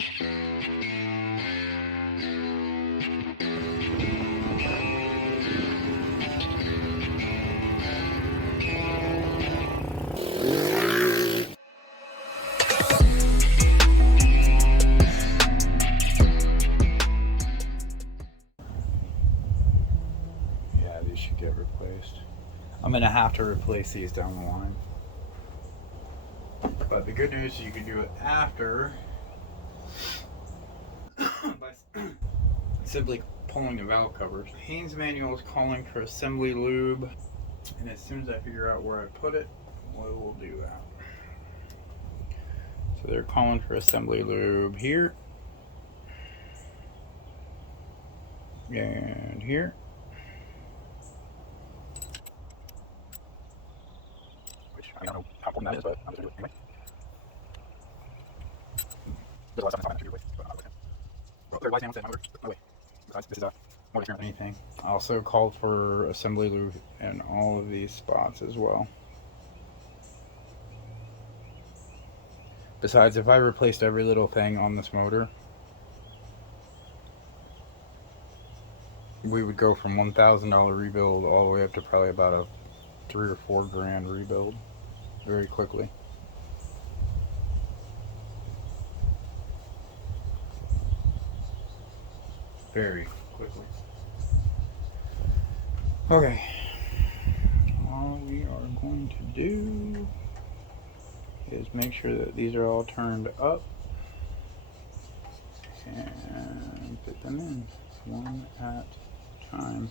Yeah, these should get replaced. I'm gonna have to replace these down the line. But the good news is you can do it after by simply pulling the valve covers. Haynes manual is calling for assembly lube, and as soon as I figure out where I put it, we will do that. So they're calling for assembly lube here and here. Which I don't know how important that is, but I'm just gonna do it anyway. There's a lot of stuff inside that I should do with, but I'm not looking. Well, there's wise manual said no, no way. Besides, this is more experiment than anything. I also called for assembly lube in all of these spots as well. Besides, if I replaced every little thing on this motor, we would go from $1,000 rebuild all the way up to probably about a $3 or $4 grand rebuild very quickly. Very quickly. Okay. All we are going to do is make sure that these are all turned up and put them in one at a time.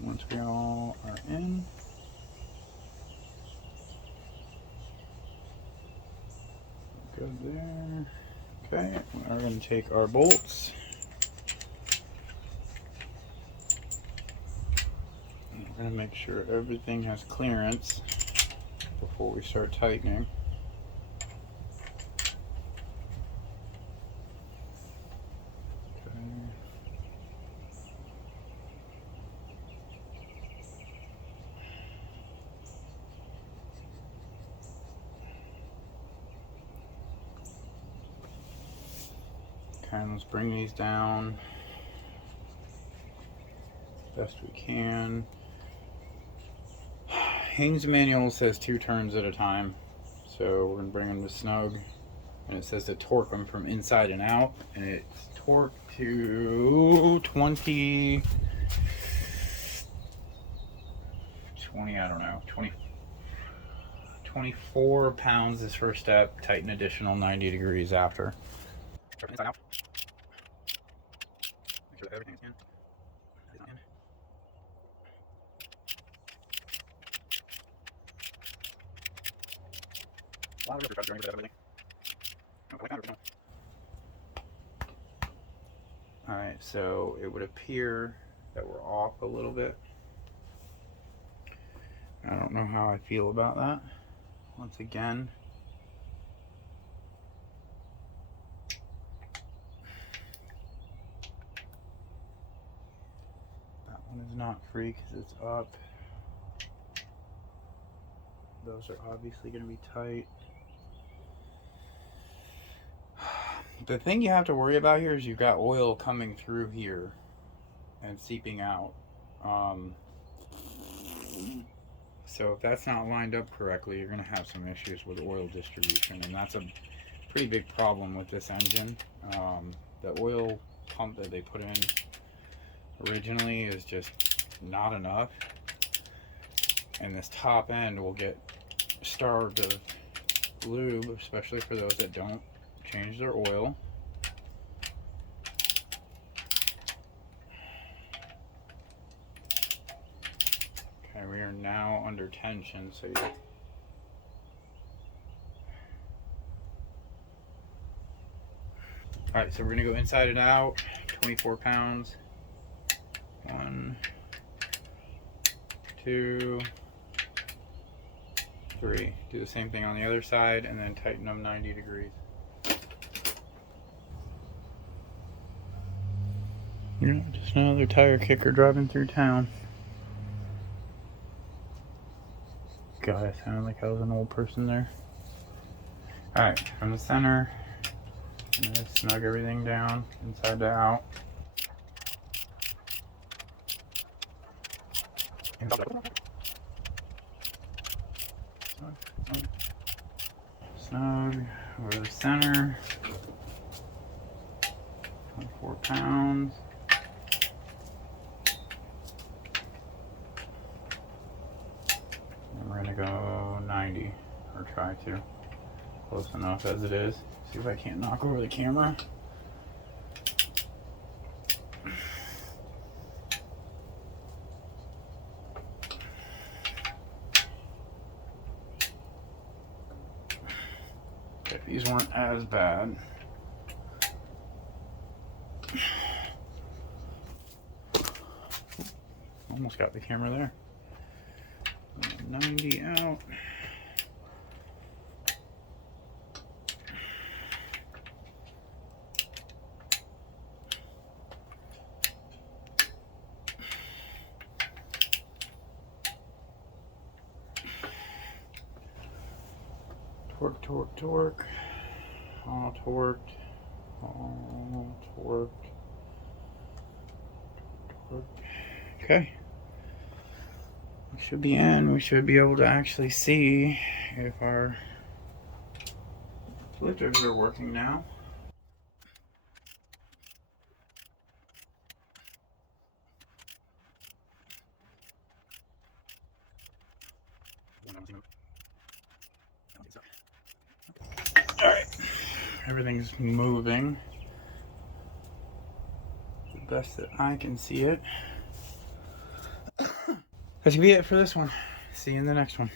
Once we all are in, go there. Okay, we're going to take our bolts. We're going to make sure everything has clearance before we start tightening. Okay, let's bring these down best we can. Haynes manual says 2 turns at a time, so we're gonna bring them to snug, and it says to torque them from inside and out, and it's torqued to 20, I don't know, 24 pounds this first step, tighten additional 90 degrees after. Inside out. Make sure that everything is in. That is not in. Alright, so it would appear that we're off a little bit. I don't know how I feel about that. Once again, that one is not free because it's up. Those are obviously going to be tight. The thing you have to worry about here is you've got oil coming through here and seeping out. So if that's not lined up correctly, you're going to have some issues with oil distribution, and that's a pretty big problem with this engine. The oil pump that they put in originally is just not enough, and this top end will get starved of lube, especially for those that don't change their oil. Okay, we are now under tension, so you Alright, so we're gonna go inside and out, 24 pounds. 1, 2, 3. Do the same thing on the other side and then tighten them 90 degrees. Yeah, just another tire kicker driving through town. God, I sounded like I was an old person there. Alright, from the center, I'm gonna snug everything down inside to out. Snug over the center. 24 pounds. And we're gonna go 90, or try to. Close enough as it is. See if I can't knock over the camera. Okay, these weren't as bad. Almost got the camera there. 90 out. Torque, torque, torque. All torqued. All torqued. Torqued. Okay. We should be in. We should be able to actually see if our lifters are working now. Alright. Everything's moving. The best that I can see it. That should be it for this one. See you in the next one.